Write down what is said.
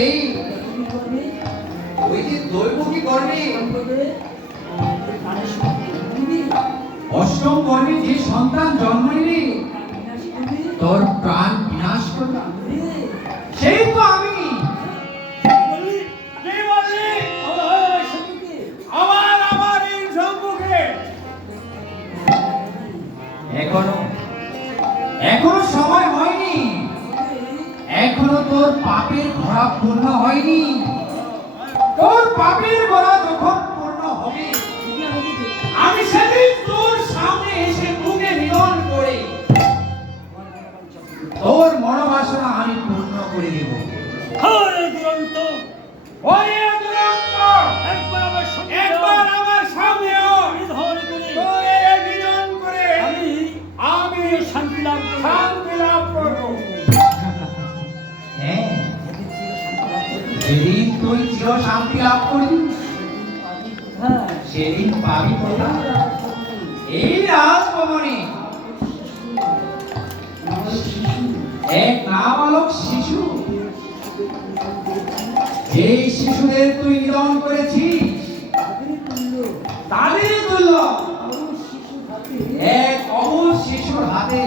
সেই ওই যে দৈবকী গর্ভে অষ্টম গর্ভে যে সন্তান জন্ম নিলে তোর প্রাণ বিনাশ করলাম, সেই তো আমি। আমার এই সম্মুখে এখনো সময় হয়নি, এখনো তোর পাপের ঘোড়া পূর্ণ হয়নি। তোর পাপের ঘোড়া যখন পূর্ণ হবে, আমি সেদিন তোর সামনে এসে মুখে মিলন করে তোর মনোবাসনা আমি পূর্ণ করে দেব। একবার আমার সামনে মিলন করে আমি শান্তি লাভ করবো। হ্যাঁ, যেদিন তুই চির শান্তি লাভ করবি সেদিন পাবি কোথায়? এই রাজভবনে এক নাবালক শিশু, যেই শিশুদের তুই নিধন করেছিস তাদের তুল্য এক অবুঝ শিশুর হাতে